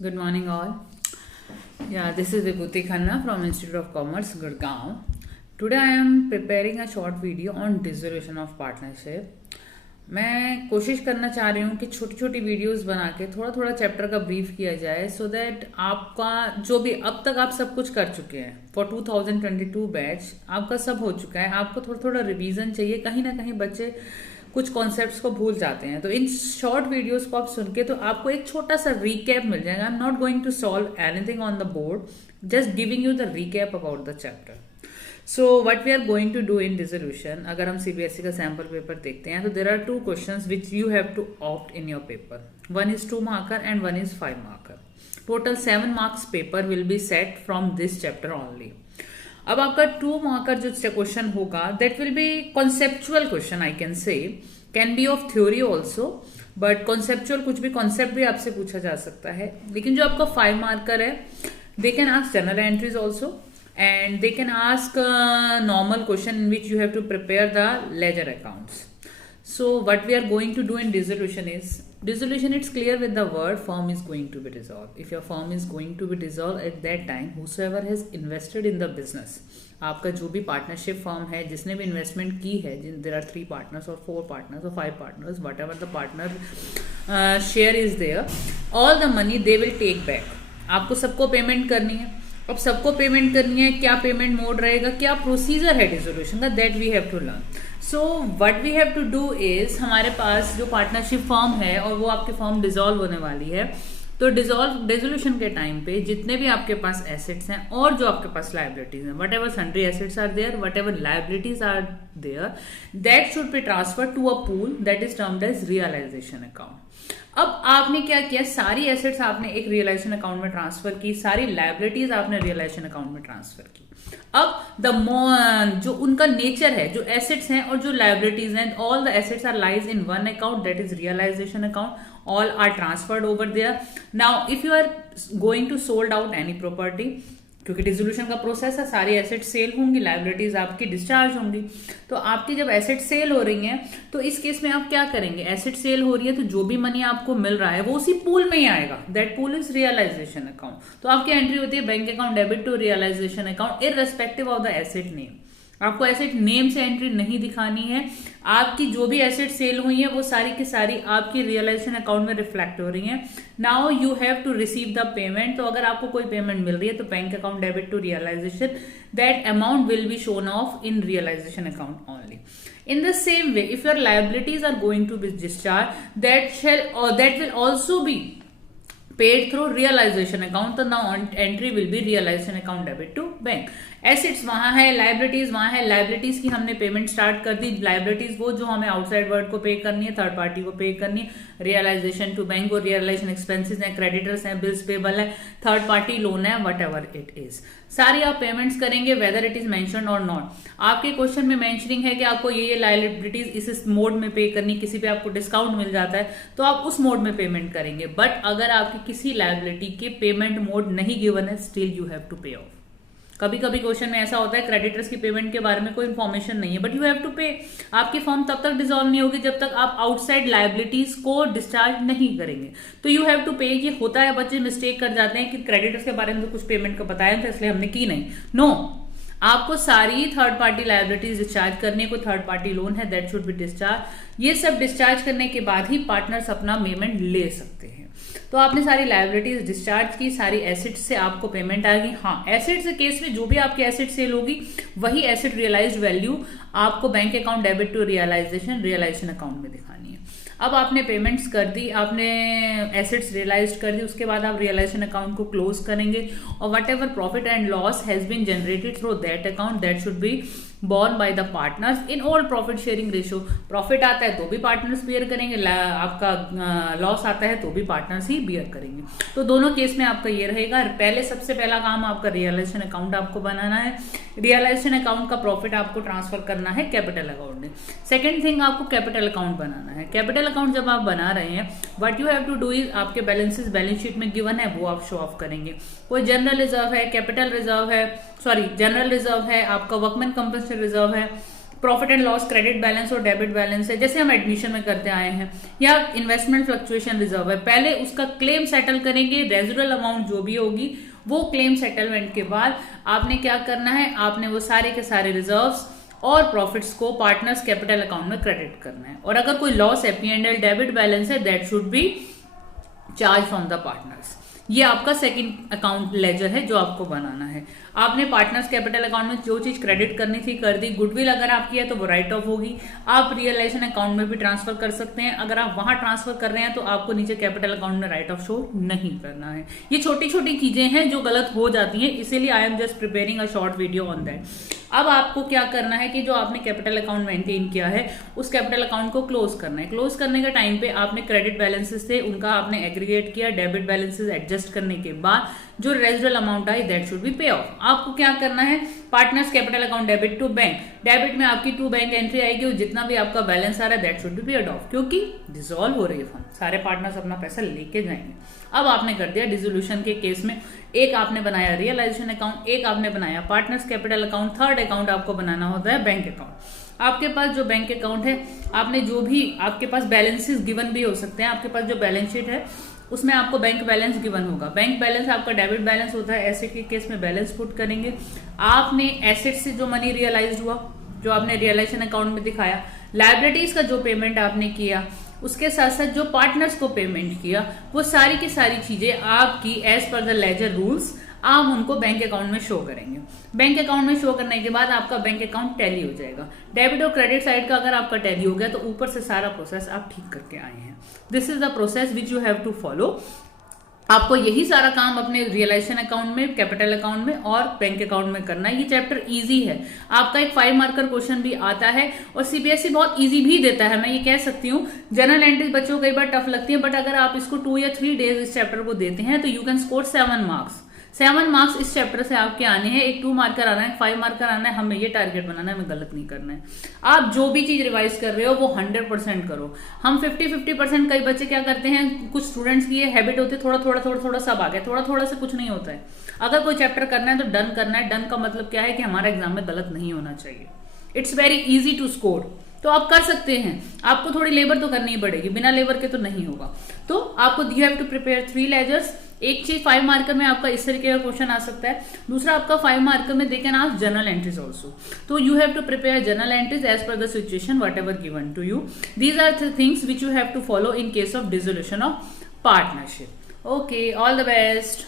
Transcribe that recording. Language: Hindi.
Good morning, all. Yeah, this is Vibhuti Khanna from Institute of Commerce, Gurgaon. Today I am preparing a short video on dissolution of partnership. मैं कोशिश करना चाह रही हूँ कि छोटी छोटी वीडियोस बना के थोड़ा थोड़ा चैप्टर का ब्रीफ किया जाए सो दैट आपका जो भी अब तक आप सब कुछ कर चुके हैं फॉर 2022 बैच आपका सब हो चुका है, आपको थोड़ा थोड़ा रिवीजन चाहिए। कहीं ना कहीं बच्चे कुछ कॉन्सेप्ट्स को भूल जाते हैं, तो इन शॉर्ट वीडियोस को आप सुन के तो आपको एक छोटा सा रिकैप मिल जाएगा। I am not going to solve anything on the board, just giving you the recap about the chapter. So what we are going to do in dissolution, अगर हम सीबीएसई का सैम्पल पेपर देखते हैं तो there are two questions which you have to opt in your paper. One is 2 marker and one is 5 marker. Total 7 marks paper will be set from this chapter only. अब आपका 2 मार्कर जो क्वेश्चन होगा that will be conceptual question, I can say can be of theory also, but conceptual कुछ भी कॉन्सेप्ट भी आपसे पूछा जा सकता है। लेकिन जो आपका 5 मार्कर है दे can ask general entries also and they can ask a normal question in which you have to prepare the ledger accounts. So what we are going to do in dissolution is, dissolution it's clear with the word firm is going to be dissolved. If your firm is going to be dissolved at that time, whosoever has invested in the business, आपका जो भी पार्टनरशिप फर्म है जिसने भी इन्वेस्टमेंट की है, देर आर 3 पार्टनर्स और 4 पार्टनर्स और 5 partners, whatever the partner share is there, all the money they will take back. आपको सबको पेमेंट करनी है। अब सबको पेमेंट करनी है, क्या पेमेंट मोड रहेगा, क्या प्रोसीजर है डिसोल्यूशन का, that we have to learn. So what we have to do is, हमारे पास जो पार्टनरशिप फर्म है और वो आपकी फर्म डिसॉल्व होने वाली है, तो डिसोल्यूशन के टाइम पे जितने भी आपके पास एसेट्स हैं और जो आपके पास लाइबिलिटीज हैं, whatever sundry assets are there, whatever liabilities are there, that should be transfer to a pool that is termed as realisation account. अब आपने क्या किया, सारी एसेट्स आपने एक रियलाइजेशन अकाउंट में ट्रांसफर की, सारी लाइबिलिटीज आपने रियलाइजेशन अकाउंट में ट्रांसफर की। अब जो उनका नेचर है, जो एसेट्स हैं और जो लाइबिलिटीज हैं, all the assets are lies in one account that is realisation account, all are transferred over there. Now if you are going to sold out any property, क्योंकि डिसोल्यूशन का प्रोसेस है, सारी एसेट सेल होंगी, लाइबिलिटीज आपकी डिस्चार्ज होंगी, तो आपकी जब एसेट सेल हो रही हैं तो इस केस में आप क्या करेंगे, एसेट सेल हो रही है तो जो भी मनी आपको मिल रहा है वो उसी पूल में ही आएगा, that pool is realisation account. तो आपकी एंट्री होती है bank account debit to realisation account irrespective of the asset name. आपको एसेट नेम से एंट्री नहीं दिखानी है, आपकी जो भी एसेट सेल हुई है वो सारी की सारी आपकी रियलाइजेशन अकाउंट में रिफ्लेक्ट हो रही है। Now you have to receive the payment. तो अगर आपको कोई पेमेंट मिल रही है तो bank account debit to realisation, that amount will be shown off in realisation account only. In the same way, if your liabilities are going to be discharged, that will also be paid through realization account. तो now entry will be realization account debit to bank. Assets वहां है, लाइबिलिटीज वहां है, लाइबिलिटीज की हमने पेमेंट स्टार्ट कर दी। लाइबिलिटीज वो जो हमें आउटसाइड वर्ल्ड को पे करनी है, थर्ड पार्टी को पे करनी है, रियलाइजेशन टू बैंक और रियलाइजेशन एक्सपेंसेस हैं, क्रेडिटर्स हैं, बिल्स पेबल है, थर्ड पार्टी लोन है, वट एवर इट इज, सारी आप पेमेंट्स करेंगे वेदर इट इज मेंशन और नॉट। आपके क्वेश्चन में मेंशनिंग है कि आपको ये लाइबिलिटीज इस मोड में पे करनी, किसी पे आपको डिस्काउंट मिल जाता है तो आप उस मोड में पेमेंट करेंगे। बट अगर आपकी किसी लाइबिलिटी के पेमेंट मोड नहीं गिवन है, स्टिल यू हैव टू पे ऑफ। कभी कभी क्वेश्चन में ऐसा होता है क्रेडिटर्स की पेमेंट के बारे में कोई इन्फॉर्मेशन नहीं है, बट यू हैव टू पे। आपकी फर्म तब तक डिसॉल्व नहीं होगी जब तक आप आउटसाइड लाइबिलिटीज को डिस्चार्ज नहीं करेंगे, तो यू हैव टू पे। ये होता है, बच्चे मिस्टेक कर जाते हैं कि क्रेडिटर्स के बारे में तो कुछ पेमेंट का बताया था इसलिए हमने की नहीं। नो, आपको सारी थर्ड पार्टी लाइबिलिटीज डिस्चार्ज करने को, थर्ड पार्टी लोन है दैट शुड बी डिस्चार्ज। ये सब डिस्चार्ज करने के बाद ही पार्टनर्स अपना पेमेंट ले सकते हैं। तो आपने सारी लाइबिलिटीज डिस्चार्ज की, सारी एसेट्स से आपको पेमेंट आ गई। हाँ, एसेट्स के केस में जो भी आपकी एसेट सेल होगी वही एसेट रियलाइज्ड वैल्यू आपको bank account debit to realisation account में दिखानी है। अब आपने पेमेंट्स कर दी, आपने एसेट्स रियलाइज कर दी, उसके बाद आप रियलाइजेशन अकाउंट को क्लोज करेंगे और whatever profit and loss has been generated through that account that should be borne by the partners in all profit sharing ratio। Profit आता है तो भी पार्टनर्स बियर करेंगे, आपका लॉस आता है तो भी पार्टनर्स ही बियर करेंगे। तो दोनों केस में आपका ये रहेगा, पहले सबसे पहला काम आपका रियलाइजेशन अकाउंट आपको बनाना है। रियलाइजेशन अकाउंट का प्रॉफिट आपको ट्रांसफर करना है कैपिटल अकाउंट में। सेकेंड थिंग, आपको कैपिटल अकाउंट बनाना है। कैपिटल अकाउंट जब आप बना रहे हैं, what you have to do is, आपके बैलेंसेस बैलेंस शीट में गिवन है वो आप शो ऑफ करेंगे। कोई जनरल रिजर्व है, कैपिटल रिजर्व है, सॉरी जनरल रिजर्व है, आपका वर्कमैन कंपनसेशन रिजर्व है, profit and loss credit balance और डेबिट बैलेंस है, जैसे हम एडमिशन में करते आए हैं, या इन्वेस्टमेंट फ्लक्चुएशन रिजर्व है, पहले उसका क्लेम सेटल करेंगे, रेजिडुअल अमाउंट जो भी होगी वो क्लेम सेटलमेंट के बाद आपने क्या करना है, आपने वो सारे के सारे रिजर्व्स और प्रॉफिट्स को पार्टनर्स कैपिटल अकाउंट में क्रेडिट करना है। और अगर कोई लॉस है, P&L डेबिट बैलेंस है, that should B charge from the partners. ये आपका सेकंड अकाउंट लेजर है जो आपको बनाना है। आपने पार्टनर्स कैपिटल अकाउंट में जो चीज क्रेडिट करनी थी कर दी। गुडविल अगर आपकी है तो वो राइट ऑफ होगी। आप रियलाइजेशन अकाउंट में भी ट्रांसफर कर सकते हैं। अगर आप वहां ट्रांसफर कर रहे हैं तो आपको नीचे कैपिटल अकाउंट में राइट ऑफ शो नहीं करना है। ये छोटी छोटी चीजें हैं जो गलत हो जाती हैं, इसीलिए I am just preparing a short video on that. अब आपको क्या करना है कि जो आपने कैपिटल अकाउंट मेंटेन किया है उस कैपिटल अकाउंट को क्लोज करना है। क्लोज करने के टाइम पे आपने क्रेडिट बैलेंसेस थे उनका आपने एग्रीगेट किया, डेबिट बैलेंसेस एडजस्ट करने के बाद जो रेजिडुअल अमाउंट आई that should be pay off. आपको क्या करना है, partners capital account debit to bank, debit में आपकी टू बैंक एंट्री आएगी और जितना भी आपका बैलेंस आ रहा है that should be paid of, क्योंकि डिसॉल्व हो रही है फंड, सारे पार्टनर्स अपना पैसा लेके जाएंगे। अब आपने कर दिया डिसोल्यूशन के केस में, एक आपने बनाया रियलाइजेशन अकाउंट, एक आपने बनाया partners capital account, third account आपको बनाना होता है बैंक अकाउंट। आपके पास जो बैंक अकाउंट है, आपने जो भी आपके पास बैलेंसेस गिवन भी हो सकते हैं, आपके पास जो बैलेंस शीट है उसमें आपको बैंक बैलेंस गिवन होगा। बैंक बैलेंस आपका डेबिट बैलेंस होता है, एसेट के केस में बैलेंस पुट करेंगे। आपने एसेट से जो मनी रियलाइज हुआ जो आपने रियलाइजेशन अकाउंट में दिखाया, लायबिलिटीज का जो पेमेंट आपने किया, उसके साथ साथ जो पार्टनर्स को पेमेंट किया, वो सारी की सारी चीजें आपकी as per the laser rules आप उनको बैंक अकाउंट में शो करेंगे। बैंक अकाउंट में शो करने के बाद आपका बैंक अकाउंट टैली हो जाएगा। डेबिट और क्रेडिट साइड का अगर आपका टैली हो गया तो ऊपर से सारा प्रोसेस आप ठीक करके आए हैं। This is the process which you have to follow. आपको यही सारा काम अपने रियलाइजेशन अकाउंट में, कैपिटल अकाउंट में और बैंक अकाउंट में करना है। ये चैप्टर इजी है। आपका एक 5 मार्कर क्वेश्चन भी आता है और सीबीएसई बहुत इजी भी देता है, मैं ये कह सकती हूँ। जनरल एंट्रीज बच्चों को कई बार टफ लगती है, बट अगर आप इसको 2 या 3 डेज इस चैप्टर को देते हैं तो you can score 7 marks. 7 marks इस चैप्टर से आपके आने हैं। एक 2 मार्कर आना है, 5 मार्कर आना है। हमें ये टारगेट बनाना है, हमें गलत नहीं करना है। आप जो भी चीज रिवाइज कर रहे हो वो 100% करो। हम 50-50%, कई बच्चे क्या करते हैं, कुछ स्टूडेंट्स की ये हैबिट होती है थोड़ा सब आ गया, थोड़ा से कुछ नहीं होता है। अगर कोई चैप्टर करना है तो डन करना है। डन का मतलब क्या है कि हमारा एग्जाम में गलत नहीं होना चाहिए। It's very easy to score, तो आप कर सकते हैं। आपको थोड़ी लेबर तो करनी ही पड़ेगी, बिना लेबर के तो नहीं होगा। तो आपको you have to prepare 3 ledgers. एक चीज 5 मार्कर में आपका इस तरीके का क्वेश्चन आ सकता है। दूसरा आपका 5 मार्कर में they can ask general entries also. तो you have to prepare general entries as per the situation whatever given to you. These are the things which you have to follow in case of dissolution of partnership. Okay, all the best.